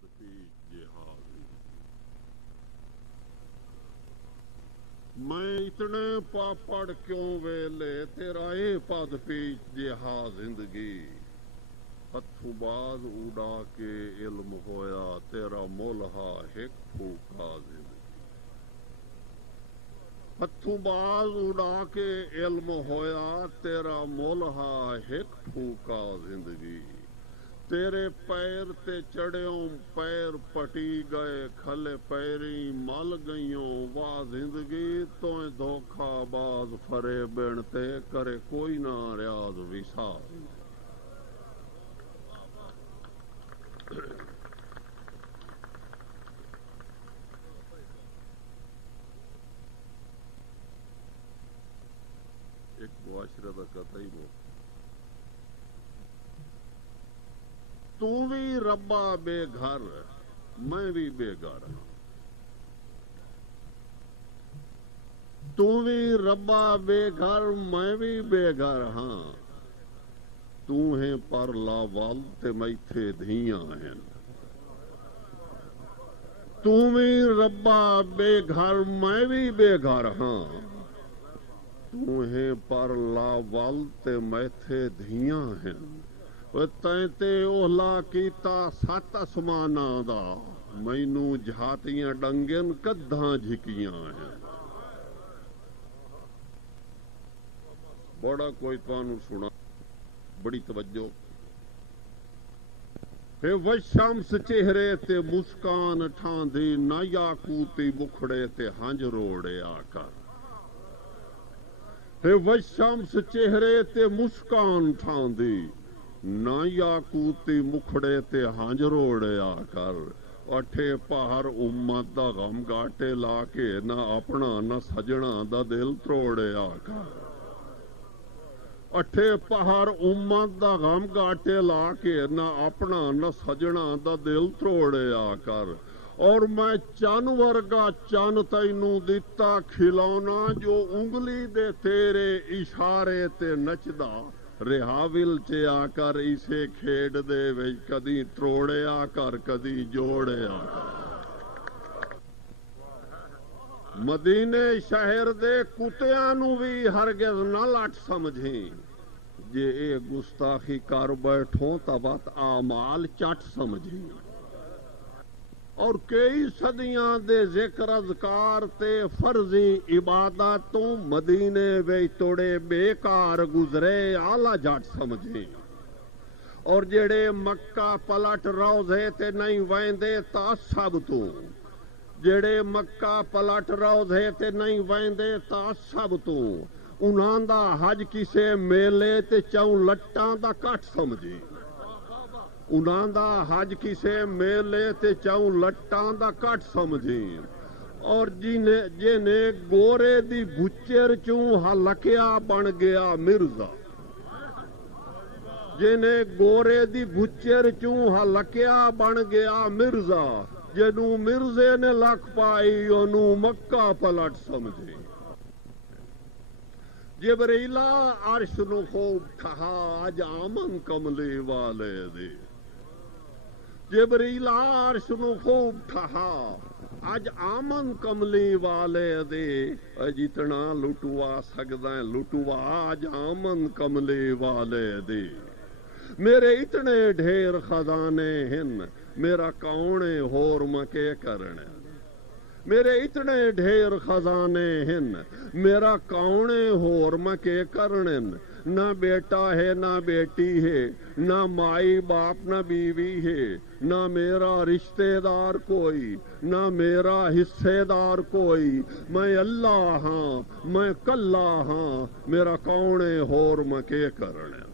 پد پیچ جہاز میں اتنے پاپڑ کیوں ویلے تیرا اے پد پیچ جہا زندگی ہتھوں باز اڑا کے علم ہویا تیرا مولہا ہک پھوکا زندگی ہتھوں باز اڑا کے علم ہویا تیرا مولہا ہک پھوکا زندگی تیرے پیر تے چڑھیوں پیر پٹی گئے کھلے پیری مل گئیوں واہ زندگی تویں دھوکھا باز فریبن تے کرے کوئی نہ ریاض وصال ایک معاشرہ دا قطعی موقع تو بھی ربا بے گھر میں بھی بے گھر تو بھی ربا بے گھر میں بھی بے گھر ہاں تو ہیں پر لاوال تے میتھے دھیاں ہیں تو بھی ربا بے گھر میں بھی بے گھر ہاں تو ہیں پر لاوال تے میتھے دھیاں ہیں تائیں تے اوہلا کیتا سات اسماناں دا مینوں جھاتیاں ڈنگن کدھاں جھکیاں ہیں بڑا کوئی تانوں سنا بڑی توجہ ہے وہ شمس چہرے تے مسکان ٹھاندی نہ یاقوتی مکھڑے تے ہنج روڑے آ کر ہے وہ شمس چہرے تے مسکان ٹھاندی نہ یاقوتی مکھڑے تے ہنج روڑے آ کر اٹھے پہر امت دا غم گاٹے لا کے نہ اپنا نہ سجنا دا دل تروڑے آ کر اٹھے پہر امت دا غم گاٹے لا کے نہ اپنا نہ سجنا دا دل تروڑے آ کر اور میں چن ورگا چن تینوں دتا کھلونا جو انگلی دے تیرے اشارے تے نچدا رہاول چے آ کر اسے کھیڈ دے وچ کدی تروڑے آ کر کدی جوڑے آ کر مدینے شہر دے کتیاں نو بھی ہرگز نہ لٹ سمجھیں جے اے گستاخی کر بیٹھوں تبت اعمال چٹ سمجھیں اور کئی صدیاں دے ذکر اذکار تے فرضی عبادتوں مدینے وچ توڑے بیکار گزرے آلہ جٹ سمجھیں اور جڑے مکہ پلٹ روزے تے نہیں ویندے تعصب تو جڑے مکہ پلٹ روزے تے نہیں ویندے تعصب تو انہاں دا حج کسے میلے تے چوں لٹاں دا کٹ سمجھیں انہاں دا حج کسے میلے تے چوں لٹاں دا کٹ سمجھیں اور جنے گورے دی بچر چوں ہلکیا بن گیا مرزا جنے گورے دی بچر چوں ہلکیا بن گیا مرزا جنوں مرزے نے لکھ پائی انوں مکہ پلٹ سمجھے جبریلا عرش نو خوب ٹھہا اج آمن کملی والے دے جبریلا عرش نو خوب ٹھہا اج آمن کملی والے دے جتنا لٹوا سکدا ہے لٹوا اج آمن کملی والے دے میرے اتنے ڈھیر خزانے ہن میرا کونے ہور مکے کرنے میرے اتنے ڈھیر خزانے ہن میرا کونے ہور مکے کرنے نہ بیٹا ہے نہ بیٹی ہے نہ مائی باپ نہ بیوی ہے نہ میرا رشتہ دار کوئی نہ میرا حصے دار کوئی میں اللہ ہاں میں کلا ہاں میرا کونے ہور مکے کرنے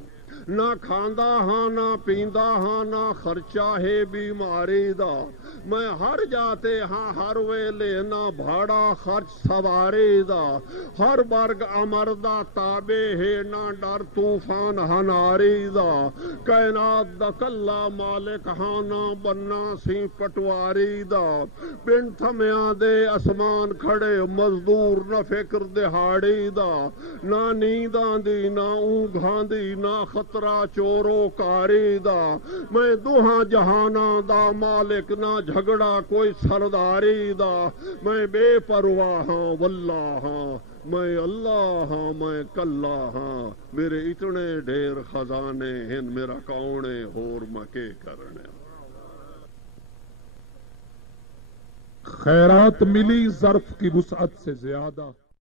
نہ کھاندا ہاں نہ پیندا ہاں نہ خرچہ ہے بیماری دا میں ہر جاتے ہاں ہر ویلے نہ بھاڑا خرچ سواری دا ہر برگ امر دا تابع ہے نہ ڈر طوفان ہناری دا کائنات دا کلا مالک ہاں نہ بننا سی پٹواری دا بن تھمیاں دے اسمان کھڑے مزدور نہ فکر دہاڑی دا نہ نینداں دی نہ اونگھاں دی نہ خط خطرہ چورو کاری دا میں دوہاں جہاناں دا مالک نہ جھگڑا کوئی سرداری دا میں بے پرواہ ہاں واللہ ہاں میں اللہ ہاں میں کلہ ہاں میرے اتنے ڈھیر خزانے ہیں میرا کونے ہور مکے کرنے خیرات ملی ظرف کی وسعت سے زیادہ